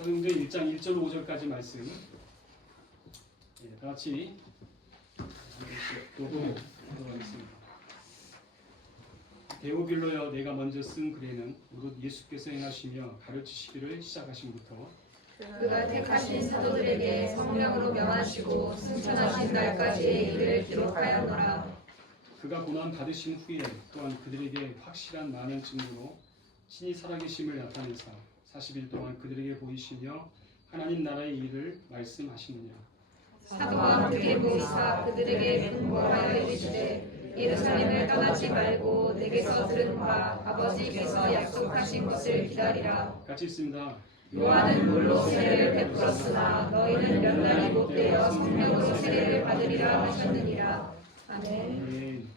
사도행전 1장 1절 5절까지 말씀 다 같이 한 번씩 보고 들어가겠습니다. 데오빌로여, 내가 먼저 쓴 글에는 무릇 예수께서 행하시며 가르치시기를 시작하심부터 그가 택하신 사도들에게 성령으로 명하시고 승천하신 날까지의 일을 기록하였노라. 그가 고난 받으신 후에 또한 그들에게 확실한 많은 증거로 친히 살아계심을 나타내사 40일 동안 그들에게 보이시며 하나님 나라의 일을 말씀하시느냐. 사도와 함께 보이사 그들에게 분부하여 이르시되 예루살렘을 떠나지 말고 내게서 들은 바 아버지께서 약속하신 것을 기다리라. 같이 있습니다. 요한은 물로 세례를 베풀었으나 너희는 몇 날이 못되어 성령으로 세례를 받으리라 하셨느니라. 아멘.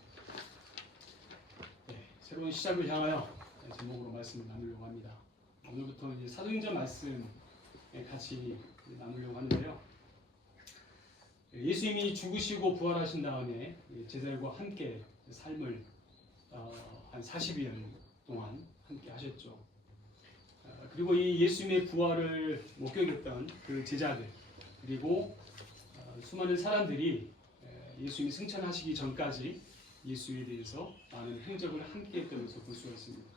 새로운 시작을 향하여 제목으로 말씀을 나누려고 합니다. 오늘부터 이제 사도행전 말씀 같이 나누려고 하는데요. 예수님이 죽으시고 부활하신 다음에 제자들과 함께 삶을 한 40일 동안 함께 하셨죠. 그리고 이 예수님의 부활을 목격했던 그 제자들 그리고 수많은 사람들이 예수님이 승천하시기 전까지 예수에 대해서 많은 행적을 함께 했던 것을 볼 수가 있습니다.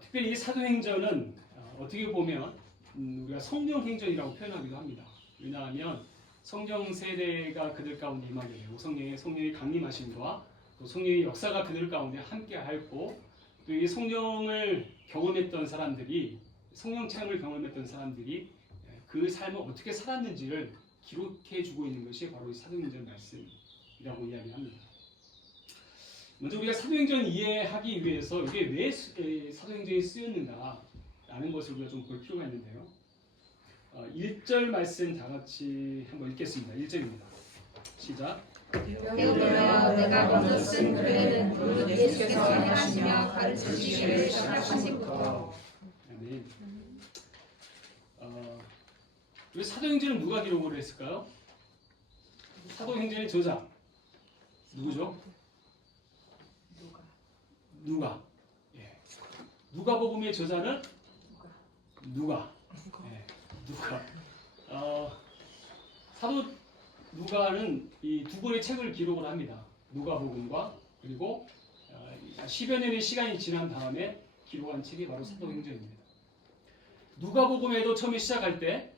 특별히 이 사도행전은 어떻게 보면 우리가 성령행전이라고 표현하기도 합니다. 왜냐하면 성령 세례가 그들 가운데 임하게 되고 성령의 강림하심과 또 성령의 역사가 그들 가운데 함께 하였고 또 이 성령을 경험했던 사람들이 성령 체험을 경험했던 사람들이 그 삶을 어떻게 살았는지를 기록해주고 있는 것이 바로 이 사도행전 말씀이라고 이야기합니다. 먼저 우리가 사도행전을 이해하기 위해서 이게 왜 사도행전이 쓰였는가라는 것을 우리가 좀 볼 필요가 있는데요. 1절 말씀 다 같이 한번 읽겠습니다. 1절입니다. 시작. 데오빌로여, 내가 먼저 쓴 글에는 무릇 예수께서 행하시며 가르치시기를 시작하심부터. 아멘. 왜 사도행전을 누가 기록을 했을까요? 사도행전의 저자 누구죠? 누가? 예. 누가복음의 저자는 누가? 예. 누가? 사도 누가는 이 두 권의 책을 기록을 합니다. 누가복음과 그리고 10여 년의 시간이 지난 다음에 기록한 책이 바로 사도행전입니다. 누가복음에도 처음에 시작할 때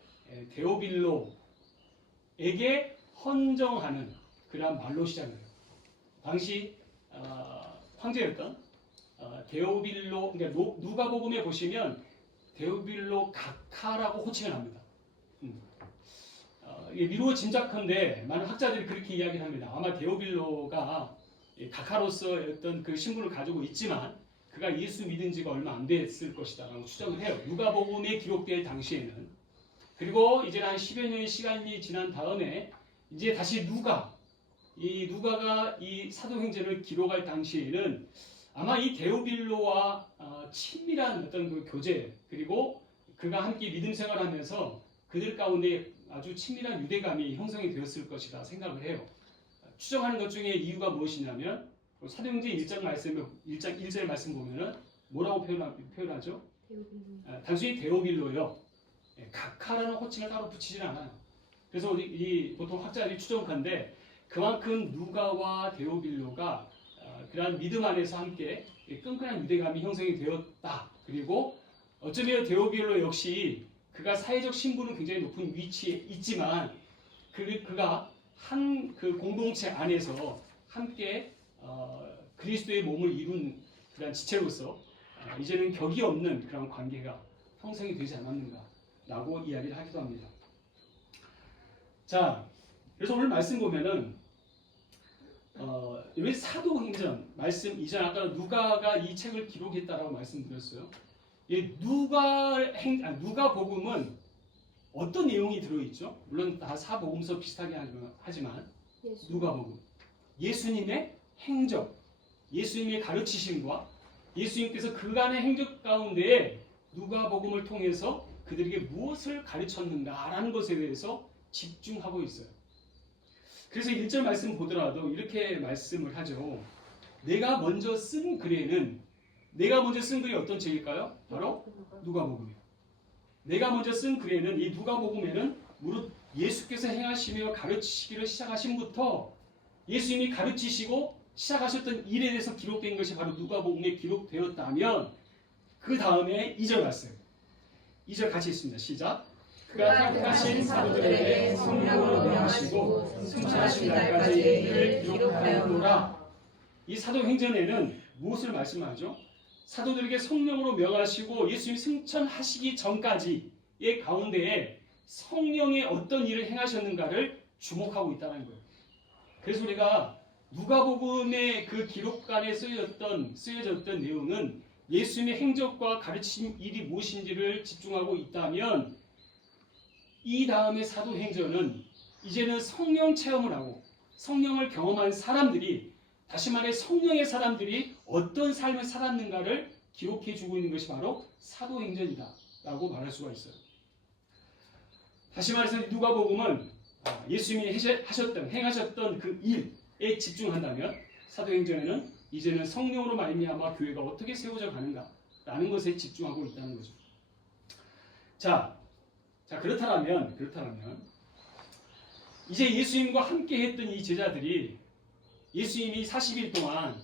데오빌로에게 헌정하는 그러한 말로 시작해요. 당시 황제였던 데오빌로, 그러니까 누가복음에 보시면 데오빌로 각하라고 호칭을 합니다. 미루어 짐작컨대 많은 학자들이 그렇게 이야기를 합니다. 아마 데오빌로가 각하로서 어떤 그 신분을 가지고 있지만 그가 예수 믿은 지가 얼마 안 됐을 것이다 라고 추정을 해요. 누가복음에 기록될 당시에는. 그리고 이제 한 10여 년의 시간이 지난 다음에 이제 다시 누가가 이 사도행전을 기록할 당시에는 아마 이 데오빌로와 친밀한 어떤 그 교제 그리고 그가 함께 믿음 생활하면서 그들 가운데 아주 친밀한 유대감이 형성이 되었을 것이다 생각을 해요. 추정하는 것 중에 이유가 무엇이냐면 사도행전 1장 1절 말씀 보면은 뭐라고 표현하죠? 단순히 데오빌로요. 각하라는 호칭을 따로 붙이지는 않아요. 그래서 보통 학자들이 추정컨대 그만큼 누가와 데오빌로가 그러한 믿음 안에서 함께 끈끈한 유대감이 형성이 되었다. 그리고 어쩌면 데오빌로 역시 그가 사회적 신분은 굉장히 높은 위치에 있지만 그가 한 그 공동체 안에서 함께 그리스도의 몸을 이룬 그런 지체로서 이제는 격이 없는 그런 관계가 형성이 되지 않았는가라고 이야기를 하기도 합니다. 자, 그래서 오늘 말씀 보면은 왜 사도행전 말씀 이전 아까 누가가 이 책을 기록했다라고 말씀드렸어요. 누가복음은 어떤 내용이 들어있죠? 물론 다 사복음서 비슷하게 하지만 누가복음 예수님의 행적, 예수님의 가르치심과 예수님께서 그간의 행적 가운데 누가복음을 통해서 그들에게 무엇을 가르쳤는가라는 것에 대해서 집중하고 있어요. 그래서 1절 말씀 보더라도 이렇게 말씀을 하죠. 내가 먼저 쓴 글이 어떤 책일까요? 바로 누가복음이에요. 내가 먼저 쓴 글에는 이 누가복음에는 무릇 예수께서 행하시며 가르치시기를 시작하신부터 예수님이 가르치시고 시작하셨던 일에 대해서 기록된 것이 바로 누가복음에 기록되었다면 그 다음에 2절 말씀. 2절 같이 읽습니다. 시작. 그가 택하신 사도들에게 성령으로 명하시고 승천하신 날까지 이를 기록하였노라. 이 사도행전에는 무엇을 말씀하죠? 사도들에게 성령으로 명하시고 예수님이 승천하시기 전까지의 가운데에 성령의 어떤 일을 행하셨는가를 주목하고 있다는 거예요. 그래서 우리가 누가복음의 그 기록관에 쓰여졌던 내용은 예수님의 행적과 가르침 일이 무엇인지를 집중하고 있다면 이 다음의 사도행전은 이제는 성령 체험을 하고 성령을 경험한 사람들이 다시 말해 성령의 사람들이 어떤 삶을 살았는가를 기록해 주고 있는 것이 바로 사도행전이다 라고 말할 수가 있어요. 다시 말해서 누가복음은 예수님이 행하셨던 그 일에 집중한다면 사도행전에는 이제는 성령으로 말미암아 교회가 어떻게 세워져 가는가라는 것에 집중하고 있다는 거죠. 자 그렇다면 이제 예수님과 함께 했던 이 제자들이 예수님이 40일 동안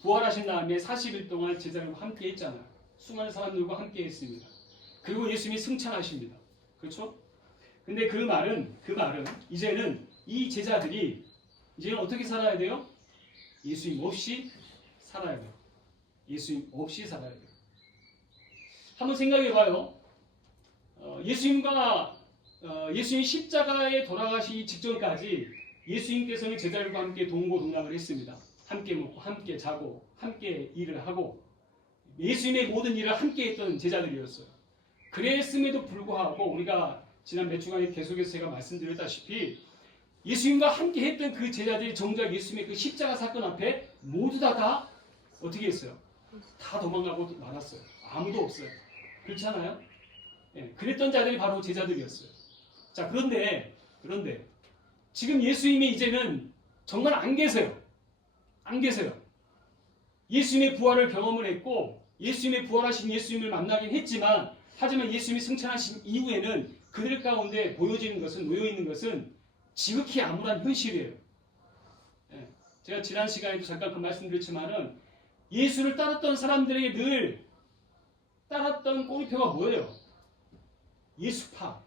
부활하신 다음에 40일 동안 제자들과 함께 했잖아요. 수많은 사람들과 함께 했습니다. 그리고 예수님이 승천하십니다. 그렇죠? 근데 그 말은 이제는 이 제자들이 이제는 어떻게 살아야 돼요? 예수님 없이 살아야 돼요. 예수님 없이 살아야 돼요. 한번 생각해 봐요. 예수님 십자가에 돌아가시기 직전까지 예수님께서는 제자들과 함께 동고동락을 했습니다. 함께 먹고 함께 자고 함께 일을 하고 예수님의 모든 일을 함께 했던 제자들이었어요. 그랬음에도 불구하고 우리가 지난 몇 주간에 계속해서 제가 말씀드렸다시피 예수님과 함께 했던 그 제자들이 정작 예수님의 그 십자가 사건 앞에 모두 다 어떻게 했어요? 다 도망가고 말았어요. 아무도 없어요. 그렇잖아요? 예, 그랬던 자들이 바로 제자들이었어요. 자, 그런데 지금 예수님이 이제는 정말 안 계세요. 안 계세요. 예수님의 부활을 경험을 했고 예수님의 부활하신 예수님을 만나긴 했지만 하지만 예수님이 승천하신 이후에는 그들 가운데 놓여있는 것은 지극히 암울한 현실이에요. 예, 제가 지난 시간에도 잠깐 그 말씀드렸지만은 예수를 따랐던 사람들에게 늘 따랐던 꼬리표가 뭐예요? 예수파,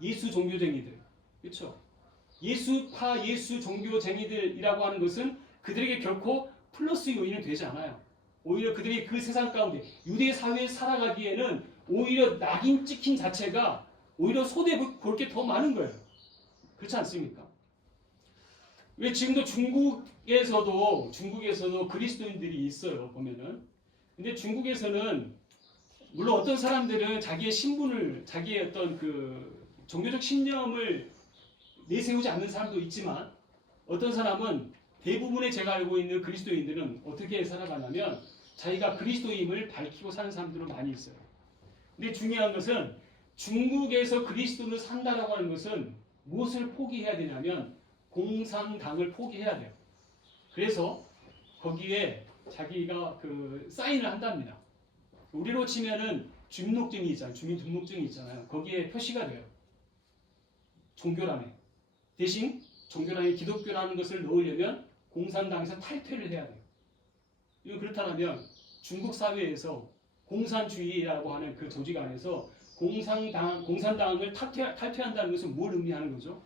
예수 종교쟁이들. 그렇죠? 예수파, 예수 종교쟁이들이라고 하는 것은 그들에게 결코 플러스 요인은 되지 않아요. 오히려 그들이 그 세상 가운데 유대 사회에 살아가기에는 오히려 낙인 찍힌 자체가 오히려 손해 볼 게 더 많은 거예요. 그렇지 않습니까? 왜 지금도 중국에서도 그리스도인들이 있어요. 보면은. 근데 중국에서는 물론 어떤 사람들은 자기의 신분을 자기의 어떤 그 종교적 신념을 내세우지 않는 사람도 있지만 어떤 사람은 대부분의 제가 알고 있는 그리스도인들은 어떻게 살아가냐면 자기가 그리스도임을 밝히고 사는 사람들은 많이 있어요. 근데 중요한 것은 중국에서 그리스도를 산다라고 하는 것은 무엇을 포기해야 되냐면 공산당을 포기해야 돼요. 그래서 거기에 자기가 그 사인을 한답니다. 우리로 치면은 주민등록증이 있잖아요. 거기에 표시가 돼요. 종교란에. 대신 종교란에 기독교라는 것을 넣으려면 공산당에서 탈퇴를 해야 돼요. 이거 그렇다면 중국 사회에서 공산주의라고 하는 그 조직 안에서 공산당을 탈퇴한다는 것은 뭘 의미하는 거죠?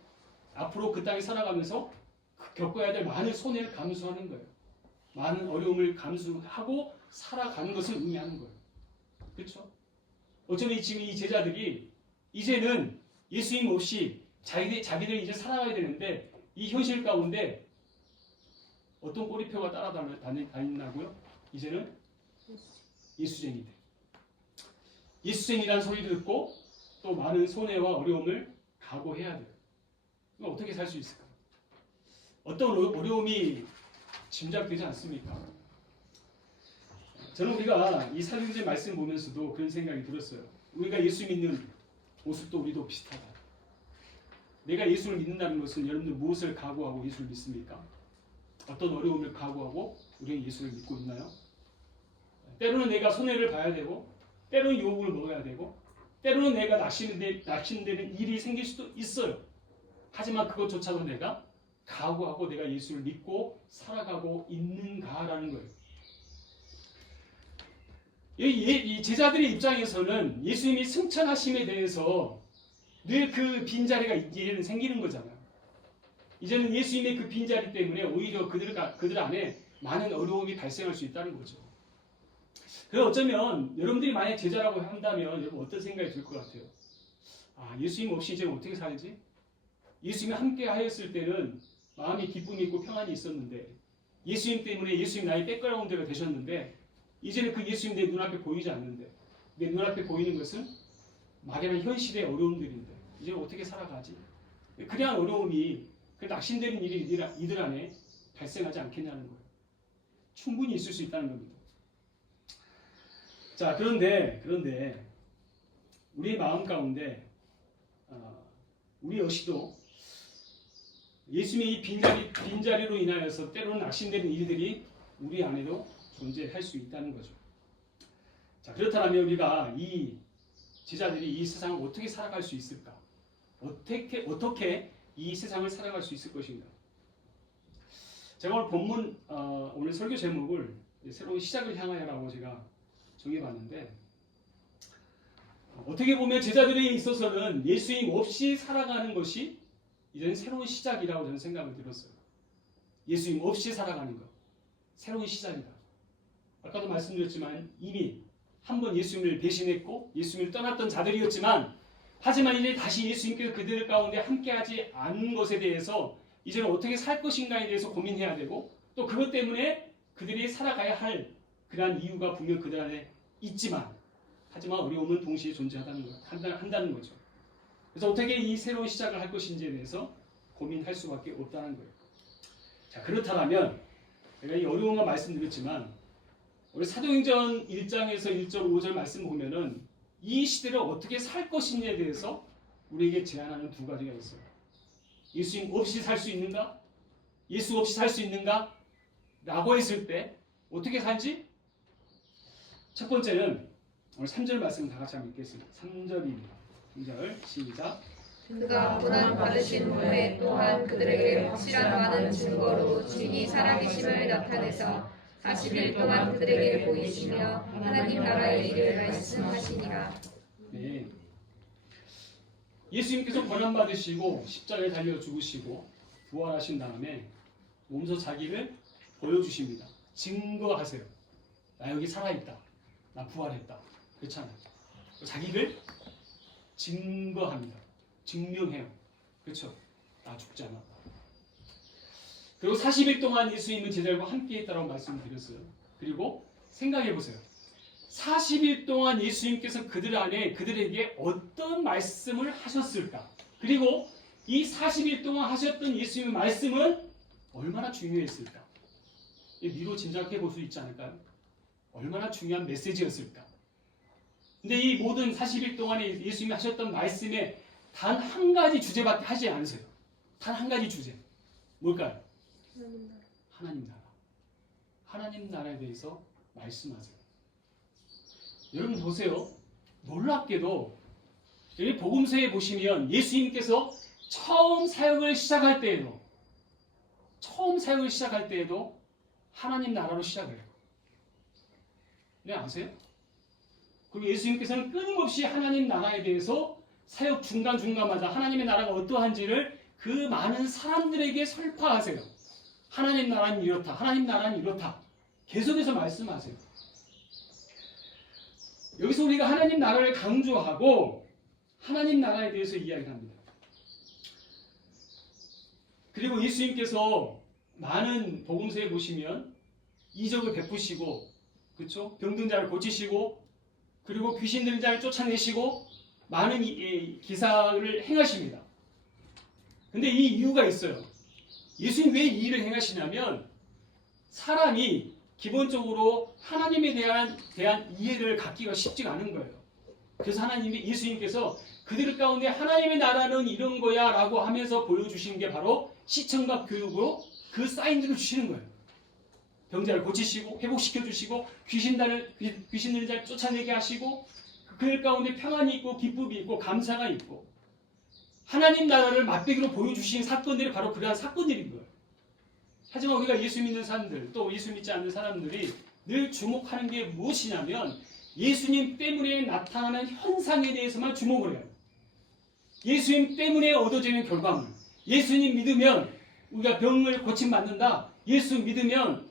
앞으로 그 땅에 살아가면서 겪어야 될 많은 손해를 감수하는 거예요. 많은 어려움을 감수하고 살아가는 것을 의미하는 거예요. 그렇죠? 어쩌면 지금 이 제자들이 이제는 예수님 없이 자기들이 이제 살아가야 되는데 이 현실 가운데 어떤 꼬리표가 따라다닌다고요? 이제는 예수쟁이들. 예수쟁이라는 소리도 듣고 또 많은 손해와 어려움을 각오해야 돼요. 그럼 어떻게 살 수 있을까? 어떤 어려움이 짐작되지 않습니까? 저는 우리가 이 사도행전 말씀 보면서도 그런 생각이 들었어요. 우리가 예수 믿는 모습도 우리도 비슷하다. 내가 예수를 믿는다는 것은 여러분들 무엇을 각오하고 예수를 믿습니까? 어떤 어려움을 각오하고 우리는 예수를 믿고 있나요? 때로는 내가 손해를 봐야 되고 때로는 유혹을 먹어야 되고 때로는 내가 낙심되는 일이 생길 수도 있어요. 하지만 그것조차도 내가 각오하고 내가 예수를 믿고 살아가고 있는가라는 거예요. 이 제자들의 입장에서는 예수님이 승천하심에 대해서 늘 그 빈자리가 이제는 생기는 거잖아요. 이제는 예수님의 그 빈자리 때문에 오히려 그들 안에 많은 어려움이 발생할 수 있다는 거죠. 그래서 어쩌면 여러분들이 만약 제자라고 한다면 여러분 어떤 생각이 들 것 같아요? 아, 예수님 없이 이제 어떻게 살지? 예수님이 함께 하였을 때는 마음이 기쁨이 있고 평안이 있었는데 예수님 때문에 예수님 나의 백그라운드가 되셨는데 이제는 그 예수님 내 눈앞에 보이지 않는데 내 눈앞에 보이는 것은 막연한 현실의 어려움들인데 이제 어떻게 살아가지? 그러한 어려움이 그 낙심되는 일이 이들 안에 발생하지 않겠냐는 거예요. 충분히 있을 수 있다는 겁니다. 자, 그런데 우리의 마음 가운데 우리 역시도 예수님의 이 빈자리로 인하여서 때로는 낙심되는 일들이 우리 안에도 존재할 수 있다는 거죠. 자, 그렇다면 우리가 이 제자들이 이 세상을 어떻게 살아갈 수 있을까? 어떻게 이 세상을 살아갈 수 있을 것인가? 제가 오늘 본문 오늘 설교 제목을 새로운 시작을 향하여라고 제가 정해봤는데 어떻게 보면 제자들에 있어서는 예수님 없이 살아가는 것이 이제는 새로운 시작이라고 저는 생각을 들었어요. 예수님 없이 살아가는 것, 새로운 시작이다. 아까도 말씀드렸지만 이미 한 번 예수님을 배신했고 예수님을 떠났던 자들이었지만 하지만 이제 다시 예수님께서 그들 가운데 함께하지 않은 것에 대해서 이제는 어떻게 살 것인가에 대해서 고민해야 되고 또 그것 때문에 그들이 살아가야 할 그러한 이유가 분명 그들 안에 있지만 하지만 어려움은 동시에 한다는 거죠. 그래서 어떻게 이 새로운 시작을 할 것인지에 대해서 고민할 수밖에 없다는 거예요. 자, 그렇다면 제가 이 어려움만 말씀드렸지만 우리 사도행전 1장에서 1절 5절 말씀 보면은 이 시대를 어떻게 살 것인지에 대해서 우리에게 제안하는 두 가지가 있어요. 예수님 없이 살 수 있는가? 예수 없이 살 수 있는가? 라고 했을 때 어떻게 살지? 첫 번째는 오늘 3절 말씀 다 같이 한번 읽겠습니다. 3절입니다. 3절 시작. 그가 고난 받으신 후에 또한 그들에게 확실한 많은 증거로 주인이 살아계심을 나타내서 40일 동안 그들에게 보이시며 하나님 나라의 일을 말씀하시니라. 네. 예수님께서 고난 받으시고 십자가에 달려 죽으시고 부활하신 다음에 몸소 자기를 보여주십니다. 증거하세요. 나 여기 살아있다. 나 부활했다. 그렇잖아요. 자기를 증거합니다. 증명해요. 그렇죠? 나 죽지 않았다. 그리고 40일 동안 예수님은 제자들과 함께 있다고 말씀을 드렸어요. 그리고 생각해보세요. 40일 동안 예수님께서 그들에게 어떤 말씀을 하셨을까? 그리고 이 40일 동안 하셨던 예수님의 말씀은 얼마나 중요했을까? 미로 짐작해 볼 수 있지 않을까요? 얼마나 중요한 메시지였을까? 근데 이 모든 40일 동안에 예수님이 하셨던 말씀에 단 한 가지 주제밖에 하지 않으세요. 단 한 가지 주제. 뭘까요? 하나님 나라. 하나님 나라에 대해서 말씀하세요. 여러분 보세요. 놀랍게도 여기 복음서에 보시면 예수님께서 처음 사역을 시작할 때에도 하나님 나라로 시작을 해요. 네, 아세요? 그리고 예수님께서는 끊임없이 하나님 나라에 대해서 사역 중간중간마다 하나님의 나라가 어떠한지를 그 많은 사람들에게 설파하세요. 하나님 나라는 이렇다. 하나님 나라는 이렇다. 계속해서 말씀하세요. 여기서 우리가 하나님 나라를 강조하고 하나님 나라에 대해서 이야기합니다. 그리고 예수님께서 많은 복음서에 보시면 이적을 베푸시고, 그렇죠? 병든 자를 고치시고, 그리고 귀신 들린 자를 쫓아내시고 많은 기사를 행하십니다. 근데 이 이유가 있어요. 예수님 왜 이 일을 행하시냐면 사람이 기본적으로 하나님에 대한 이해를 갖기가 쉽지가 않은 거예요. 그래서 예수님께서 그들 가운데 하나님의 나라는 이런 거야 라고 하면서 보여주시는 게 바로 시청각 교육으로 그 사인들을 주시는 거예요. 병자를 고치시고 회복시켜 주시고 귀신 들린 자를 쫓아내게 하시고 그들 가운데 평안이 있고 기쁨이 있고 감사가 있고 하나님 나라를 맛배기로 보여주신 사건들이 바로 그러한 사건들인 거예요. 하지만 우리가 예수 믿는 사람들 또 예수 믿지 않는 사람들이 늘 주목하는 게 무엇이냐면 예수님 때문에 나타나는 현상에 대해서만 주목을 해요. 예수님 때문에 얻어지는 결과물. 예수님 믿으면 우리가 병을 고침받는다. 예수 믿으면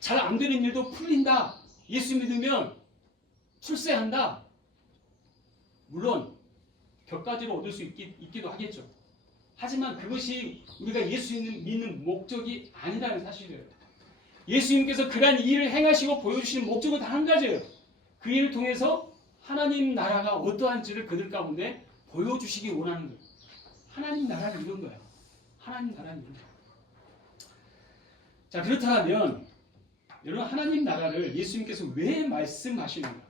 잘 안 되는 일도 풀린다. 예수 믿으면 출세한다. 물론 격가지로 얻을 수 있기도 하겠죠. 하지만 그것이 우리가 예수 믿는 목적이 아니라는 사실이에요. 예수님께서 그러한 일을 행하시고 보여주시는 목적은 단 한 가지예요. 그 일을 통해서 하나님 나라가 어떠한지를 그들 가운데 보여주시기 원하는 거예요. 하나님 나라는 이런 거예요. 하나님 나라는 이런 거예요. 자, 그렇다면 여러분 하나님 나라를 예수님께서 왜 말씀하시는가?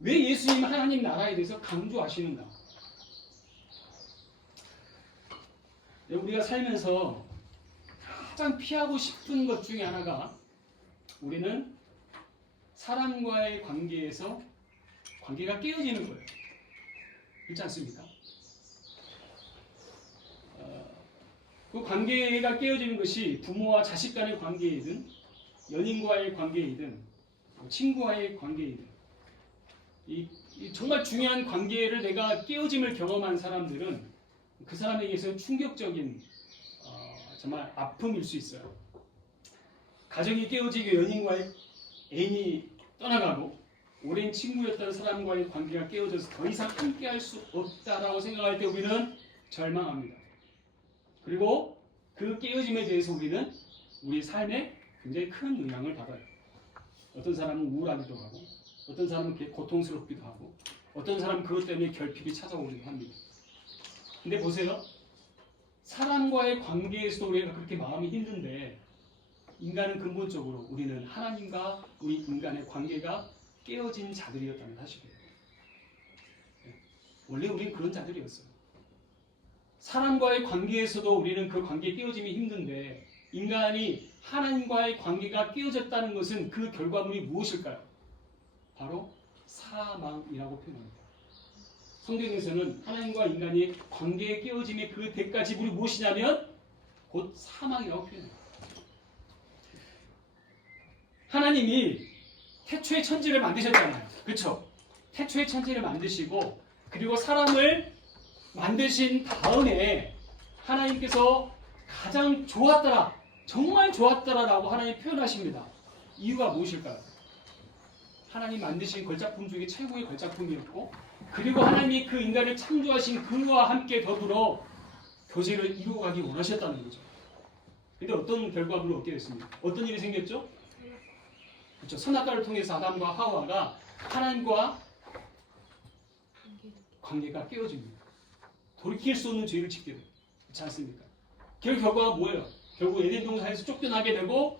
왜 예수님 하나님 나라에 대해서 강조하시는가? 우리가 살면서 가장 피하고 싶은 것 중에 하나가 우리는 사람과의 관계에서 관계가 깨어지는 거예요. 그렇지 않습니까? 그 관계가 깨어지는 것이 부모와 자식 간의 관계이든 연인과의 관계이든 친구와의 관계이든 이 정말 중요한 관계를 내가 깨어짐을 경험한 사람들은 그 사람에게서 충격적인 정말 아픔일 수 있어요. 가정이 깨어지고 연인과의 애인이 떠나가고 오랜 친구였던 사람과의 관계가 깨어져서 더 이상 함께할 수 없다라고 생각할 때 우리는 절망합니다. 그리고 그 깨어짐에 대해서 우리는 우리 삶에 굉장히 큰 영향을 받아요. 어떤 사람은 우울하기도 하고 어떤 사람은 고통스럽기도 하고 어떤 사람은 그것 때문에 결핍이 찾아오기도 합니다. 근데 보세요. 사람과의 관계에서도 우리가 그렇게 마음이 힘든데 인간은 근본적으로 우리는 하나님과 우리 인간의 관계가 깨어진 자들이었다는 사실이에요. 원래 우리는 그런 자들이었어요. 사람과의 관계에서도 우리는 그 관계 깨어짐이 힘든데 인간이 하나님과의 관계가 깨어졌다는 것은 그 결과물이 무엇일까요? 바로 사망이라고 표현합니다. 성경에서는 하나님과 인간이 관계의 깨어짐의 그 대가 지불이 무엇이냐면 곧 사망이라고 표현합니다. 하나님이 태초의 천지를 만드셨잖아요. 그렇죠? 태초의 천지를 만드시고 그리고 사람을 만드신 다음에 하나님께서 가장 좋았더라, 정말 좋았더라라고 하나님 표현하십니다. 이유가 무엇일까요? 하나님 만드신 걸작품 중에 최고의 걸작품이었고 그리고 하나님이 그 인간을 창조하신 그와 함께 더불어 교제를 이루어가기 원하셨다는 거죠. 근데 어떤 결과물을 얻게 됐습니까? 어떤 일이 생겼죠? 그렇죠. 선악과를 통해서 아담과 하와가 하나님과 관계가 깨어집니다. 돌이킬 수 없는 죄를 짓게 돼요. 그렇지 않습니까? 결과가 뭐예요? 결국 에덴 동산에서 쫓겨나게 되고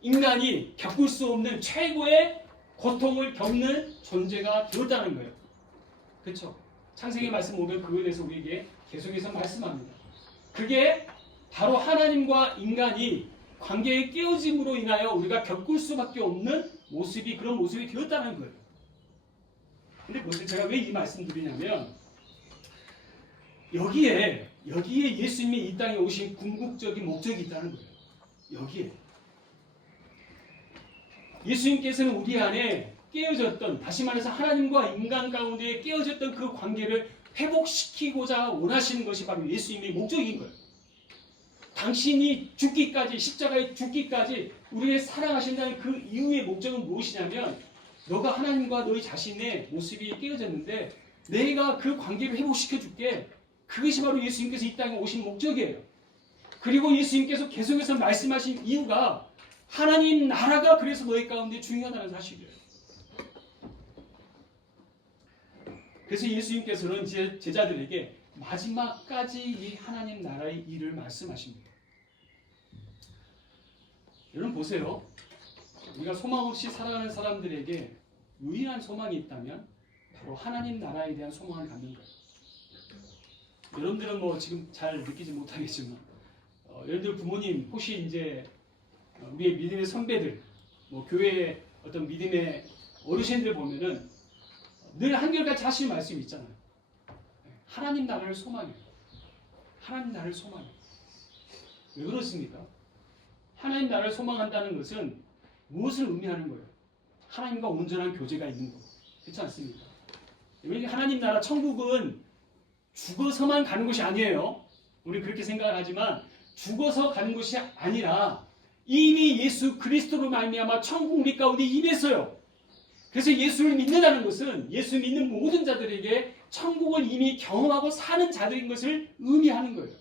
인간이 겪을 수 없는 최고의 고통을 겪는 존재가 되었다는 거예요. 그렇죠? 창세기 말씀 보면 그거에 대해서 우리에게 계속해서 말씀합니다. 그게 바로 하나님과 인간이 관계의 깨어짐으로 인하여 우리가 겪을 수밖에 없는 모습이 그런 모습이 되었다는 거예요. 근데 보세요. 제가 왜 이 말씀 드리냐면 여기에 예수님이 이 땅에 오신 궁극적인 목적이 있다는 거예요. 여기에 예수님께서는 우리 안에 깨어졌던, 다시 말해서 하나님과 인간 가운데 깨어졌던 그 관계를 회복시키고자 원하시는 것이 바로 예수님의 목적인 거예요. 당신이 죽기까지, 십자가에 죽기까지 우리를 사랑하신다는 그 이유의 목적은 무엇이냐면 너가 하나님과 너희 자신의 모습이 깨어졌는데 내가 그 관계를 회복시켜줄게. 그것이 바로 예수님께서 이 땅에 오신 목적이에요. 그리고 예수님께서 계속해서 말씀하신 이유가 하나님 나라가 그래서 너희 가운데 중요하다는 사실이에요. 그래서 예수님께서는 제자들에게 마지막까지 이 하나님 나라의 일을 말씀하십니다. 여러분 보세요. 우리가 소망 없이 살아가는 사람들에게 유일한 소망이 있다면 바로 하나님 나라에 대한 소망을 갖는 거예요. 여러분들은 뭐 지금 잘 느끼지 못하겠지만 여러분들 부모님 혹시 이제 우리의 믿음의 선배들, 뭐 교회의 어떤 믿음의 어르신들 보면은 늘 한결같이 하시는 말씀이 있잖아요. 하나님 나라를 소망해요. 하나님 나라를 소망해요. 왜 그렇습니까? 하나님 나라를 소망한다는 것은 무엇을 의미하는 거예요? 하나님과 온전한 교제가 있는 거고. 그렇지 않습니까? 우리 하나님 나라 천국은 죽어서만 가는 곳이 아니에요. 우리 그렇게 생각을 하지만 죽어서 가는 것이 아니라 이미 예수 그리스도로 말미암아 천국 우리 가운데 임했어요. 그래서 예수를 믿는다는 것은 예수 믿는 모든 자들에게 천국을 이미 경험하고 사는 자들인 것을 의미하는 거예요.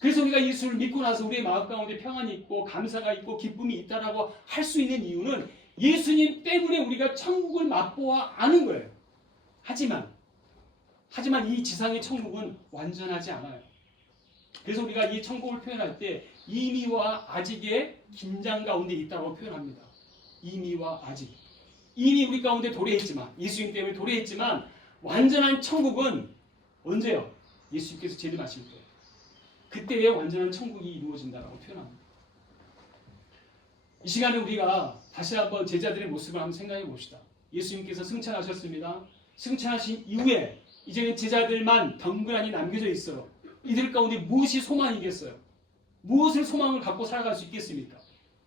그래서 우리가 예수를 믿고 나서 우리의 마음 가운데 평안이 있고 감사가 있고 기쁨이 있다라고 할 수 있는 이유는 예수님 때문에 우리가 천국을 맛보아 아는 거예요. 하지만 이 지상의 천국은 완전하지 않아요. 그래서 우리가 이 천국을 표현할 때 이미와 아직의 긴장 가운데 있다고 표현합니다. 이미와 아직. 이미 우리 가운데 도래했지만 예수님 때문에 도래했지만 완전한 천국은 언제요? 예수님께서 재림하실 때. 그때에 완전한 천국이 이루어진다고 표현합니다. 이 시간에 우리가 다시 한번 제자들의 모습을 한번 생각해 봅시다. 예수님께서 승천하셨습니다. 승천하신 이후에 이제는 제자들만 덩그러니 남겨져 있어요. 이들 가운데 무엇이 소망이겠어요? 무엇을 소망을 갖고 살아갈 수 있겠습니까?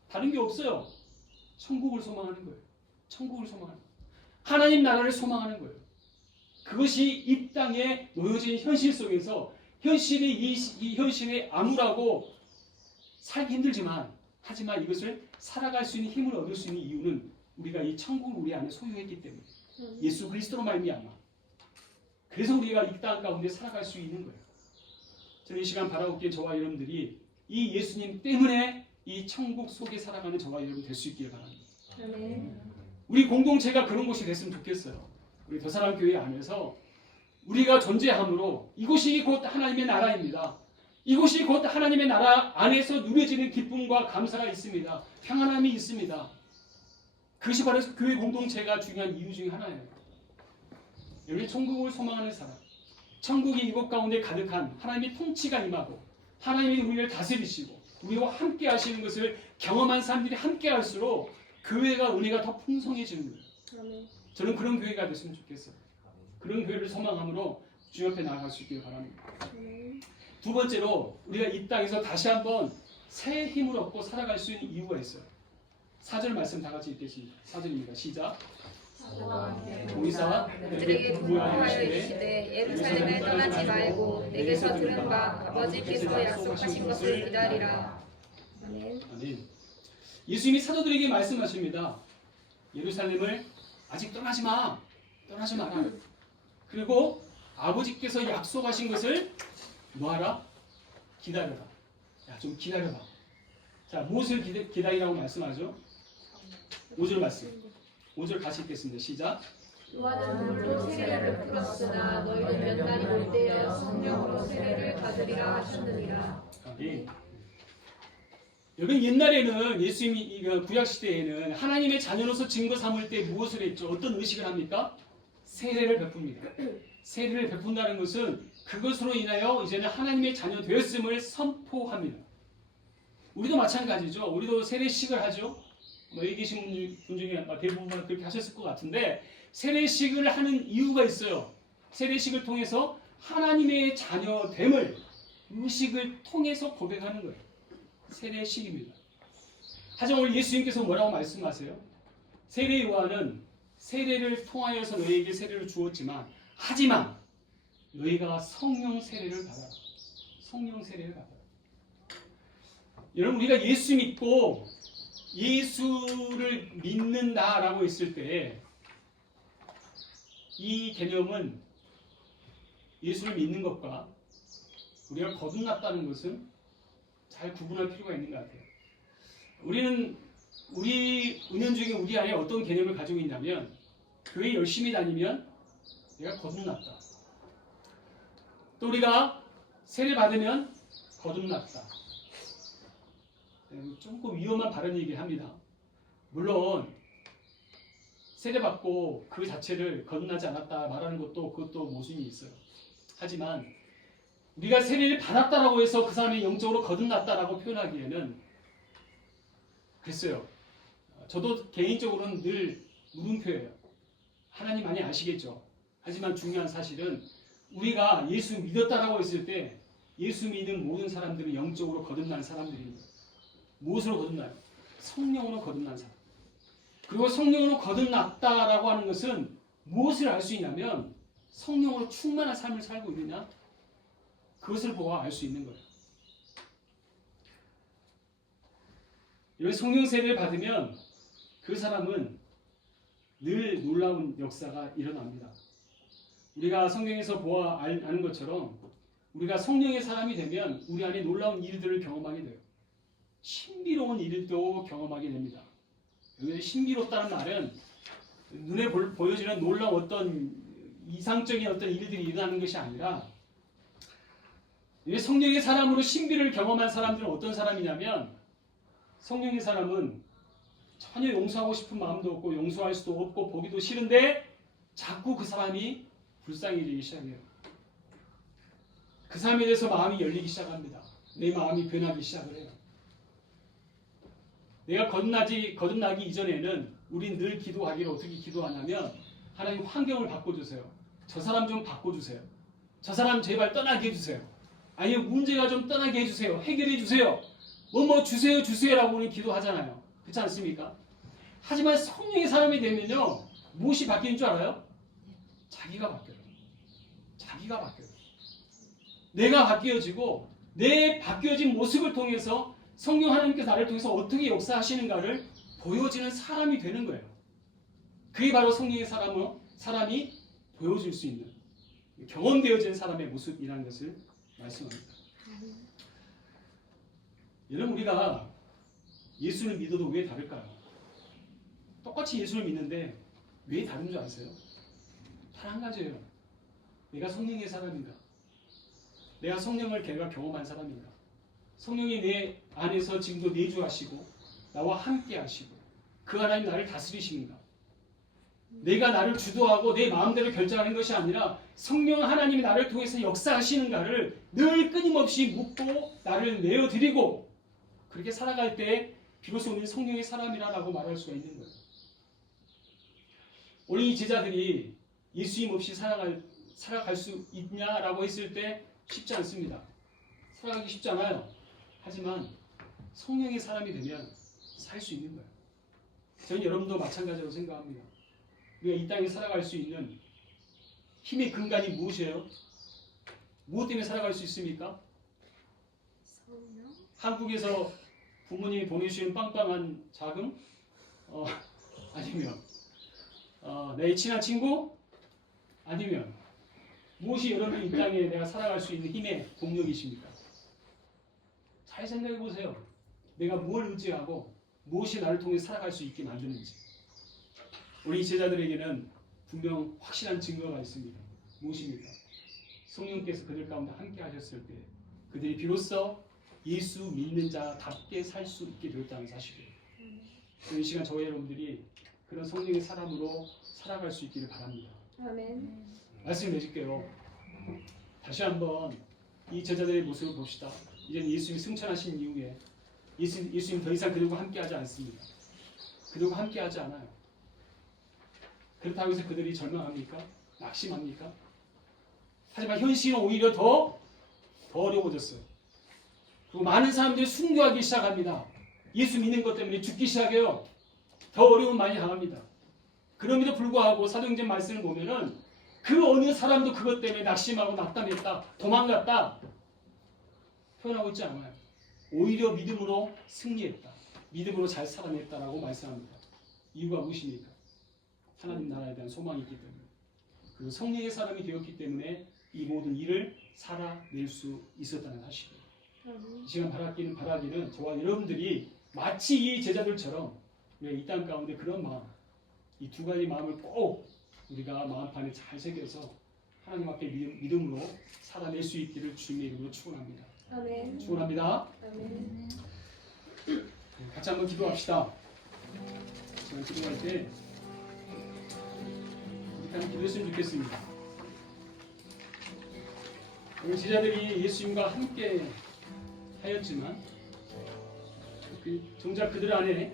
다른 게 없어요. 천국을 소망하는 거예요. 천국을 소망하는 거예요. 하나님 나라를 소망하는 거예요. 그것이 이 땅에 놓여진 현실 속에서 이 현실에 암울하고 살기 힘들지만 하지만 이것을 살아갈 수 있는 힘을 얻을 수 있는 이유는 우리가 이 천국을 우리 안에 소유했기 때문에 예수 그리스도로 말미암아. 그래서 우리가 이 땅 가운데 살아갈 수 있는 거예요. 저는 이 시간 바라옵기에 저와 여러분들이 이 예수님 때문에 이 천국 속에 살아가는 저와 여러분 될 수 있기를 바랍니다. 우리 공동체가 그런 곳이 됐으면 좋겠어요. 우리 더사랑 교회 안에서 우리가 존재함으로 이곳이 곧 하나님의 나라입니다. 이곳이 곧 하나님의 나라 안에서 누려지는 기쁨과 감사가 있습니다. 평안함이 있습니다. 그것이 바로 교회 공동체가 중요한 이유 중에 하나예요. 여러분 천국을 소망하는 사람, 천국이 이곳 가운데 가득한 하나님의 통치가 임하고 하나님이 우리를 다스리시고 우리와 함께 하시는 것을 경험한 사람들이 함께 할수록 교회가 은혜가 더 풍성해지는 거예요. 저는 그런 교회가 됐으면 좋겠어요. 그런 교회를 소망함으로 주 옆에 나아갈 수 있기를 바랍니다. 두 번째로 우리가 이 땅에서 다시 한번 새 힘을 얻고 살아갈 수 있는 이유가 있어요. 4절 말씀 다 같이 읽겠습니다. 4절입니다. 시작. 보이사 그들에게 분부하여 이르시되 예루살렘에 떠나지 말고 내게서 들은 바 아버지께서 약속하신 것을 기다리라. 아멘. 아멘. 예수님이 사도들에게 말씀하십니다. 예루살렘을 아직 떠나지 마. 떠나지 마라. 그리고 아버지께서 약속하신 것을 뭐하라? 기다려라. 야, 좀 기다려라. 자, 무엇을 기다리라고 말씀하죠? 5절 말씀. 5절 같이 읽겠습니다. 시작. 요한은 물로 세례를 베풀었으나 너희는 몇 날이 올 때에 성령으로 세례를 받으리라 하셨느니라. 아멘. 여러분 옛날에는 예수님이 구약 시대에는 하나님의 자녀로서 증거 삼을 때 무엇을 했죠? 어떤 의식을 합니까? 세례를 베풉니다. 세례를 베푼다는 것은 그것으로 인하여 이제는 하나님의 자녀 되었음을 선포합니다. 우리도 마찬가지죠. 우리도 세례식을 하죠. 여기 계신 분 중에 대부분 그렇게 하셨을 것 같은데 세례식을 하는 이유가 있어요. 세례식을 통해서 하나님의 자녀됨을 의식을 통해서 고백하는 거예요. 세례식입니다. 하지만 오늘 예수님께서 뭐라고 말씀하세요? 세례 요한은 세례를 통하여서 너희에게 세례를 주었지만 하지만 너희가 성령 세례를 받아라. 성령 세례를 받아라. 여러분 우리가 예수 믿고 예수를 믿는다라고 했을 때 이 개념은 예수를 믿는 것과 우리가 거듭났다는 것은 잘 구분할 필요가 있는 것 같아요. 우리는 우리 은연중에 우리 안에 어떤 개념을 가지고 있냐면 교회 열심히 다니면 내가 거듭났다. 또 우리가 세례 받으면 거듭났다. 조금 위험한 발언 얘기를 합니다. 물론 세례받고 그 자체를 거듭나지 않았다 말하는 그것도 모순이 있어요. 하지만 우리가 세례를 받았다라고 해서 그 사람이 영적으로 거듭났다라고 표현하기에는 글쎄요. 저도 개인적으로는 늘 물음표예요. 하나님 많이 아시겠죠. 하지만 중요한 사실은 우리가 예수 믿었다라고 했을 때 예수 믿는 모든 사람들은 영적으로 거듭난 사람들입니다. 무엇으로 거듭나요? 성령으로 거듭난 사람. 그리고 성령으로 거듭났다라고 하는 것은 무엇을 알 수 있냐면 성령으로 충만한 삶을 살고 있느냐? 그것을 보아 알 수 있는 거예요. 이런 성령 세례를 받으면 그 사람은 늘 놀라운 역사가 일어납니다. 우리가 성경에서 보아 아는 것처럼 우리가 성령의 사람이 되면 우리 안에 놀라운 일들을 경험하게 돼요. 신비로운 일도 경험하게 됩니다. 여기 신비롭다는 말은 눈에 보여지는 놀라운 어떤 이상적인 어떤 일들이 일어나는 것이 아니라 성령의 사람으로 신비를 경험한 사람들은 어떤 사람이냐면 성령의 사람은 전혀 용서하고 싶은 마음도 없고 용서할 수도 없고 보기도 싫은데 자꾸 그 사람이 불쌍해지기 시작해요. 그 사람에 대해서 마음이 열리기 시작합니다. 내 마음이 변하기 시작을 해요. 내가 거듭나기 이전에는 우린 늘 기도하기를 어떻게 기도하냐면 하나님 환경을 바꿔주세요. 저 사람 좀 바꿔주세요. 저 사람 제발 떠나게 해주세요. 아니면 문제가 좀 떠나게 해주세요. 해결해 주세요. 뭐 주세요라고 우리 기도하잖아요. 그렇지 않습니까? 하지만 성령의 사람이 되면요. 무엇이 바뀌는 줄 알아요? 자기가 바뀌어요. 자기가 바뀌어요. 내가 바뀌어지고 내 바뀌어진 모습을 통해서 성령 하나님께서 나를 통해서 어떻게 역사하시는가를 보여지는 사람이 되는 거예요. 그게 바로 성령의 사람이 보여줄 수 있는 경험되어진 사람의 모습이라는 것을 말씀합니다. 여러분 우리가 예수를 믿어도 왜 다를까요? 똑같이 예수를 믿는데 왜 다른 줄 아세요? 단 한 가지예요. 내가 성령의 사람인가? 내가 성령을 내가 경험한 사람인가? 성령이 내 안에서 지금도 내주하시고 나와 함께 하시고 그 하나님 나를 다스리십니다. 내가 나를 주도하고 내 마음대로 결정하는 것이 아니라 성령 하나님이 나를 통해서 역사하시는가를 늘 끊임없이 묻고 나를 내어드리고 그렇게 살아갈 때 비로소 우리는 성령의 사람이라고 말할 수가 있는 거예요. 오늘 이 제자들이 예수님 없이 살아갈 수 있냐라고 했을 때 쉽지 않습니다. 살아가기 쉽지 않아요. 하지만 성령의 사람이 되면 살 수 있는 거예요. 저는 여러분도 마찬가지라고 생각합니다. 우리가 이 땅에 살아갈 수 있는 힘의 근간이 무엇이에요? 무엇 때문에 살아갈 수 있습니까? 성령? 한국에서 부모님이 보내주신 빵빵한 자금? 아니면 내 친한 친구? 아니면 무엇이 여러분 이 땅에 내가 살아갈 수 있는 힘의 동력이십니까? 잘 생각해 보세요. 내가 뭘 의지하고 무엇이 나를 통해 살아갈 수 있게 만드는지. 우리 제자들에게는 분명 확실한 증거가 있습니다. 무엇입니까? 성령께서 그들 가운데 함께 하셨을 때 그들이 비로소 예수 믿는 자답게 살 수 있게 되었다는 사실이에요. 이 시간 저희 여러분들이 그런 성령의 사람으로 살아갈 수 있기를 바랍니다. 아멘. 말씀 해줄게요. 다시 한번 이 제자들의 모습을 봅시다. 이제는 예수님이 승천하신 이후에 예수님 더 이상 그들과 함께하지 않습니다. 그들과 함께하지 않아요. 그렇다고 해서 그들이 절망합니까? 낙심합니까? 하지만 현실은 오히려 더 어려워졌어요. 그리고 많은 사람들이 순교하기 시작합니다. 예수 믿는 것 때문에 죽기 시작해요. 더 어려움 많이 당합니다. 그럼에도 불구하고 사도행전 말씀을 보면은 그 어느 사람도 그것 때문에 낙심하고 낙담했다, 도망갔다 표현하고 있지 않아요. 오히려 믿음으로 승리했다, 믿음으로 잘 살아냈다라고 말씀합니다. 이유가 무엇입니까? 하나님 나라에 대한 소망이 있기 때문에, 그리고 성령의 사람이 되었기 때문에 이 모든 일을 살아낼 수 있었다는 사실이에요. 이 시간 바라기는 저와 여러분들이 마치 이 제자들처럼 이 땅 가운데 그런 마음, 이 두 가지 마음을 꼭 우리가 마음판에 잘 새겨서 하나님 앞에 믿음으로 살아낼 수 있기를 주님의 이름으로 축원합니다. 아멘. 축원합니다. 아멘. 같이 한번 기도합시다. 제가 기도할 때 우리 한번 기도했으면 좋겠습니다. 우리 제자들이 예수님과 함께 하였지만 정작 그들 안에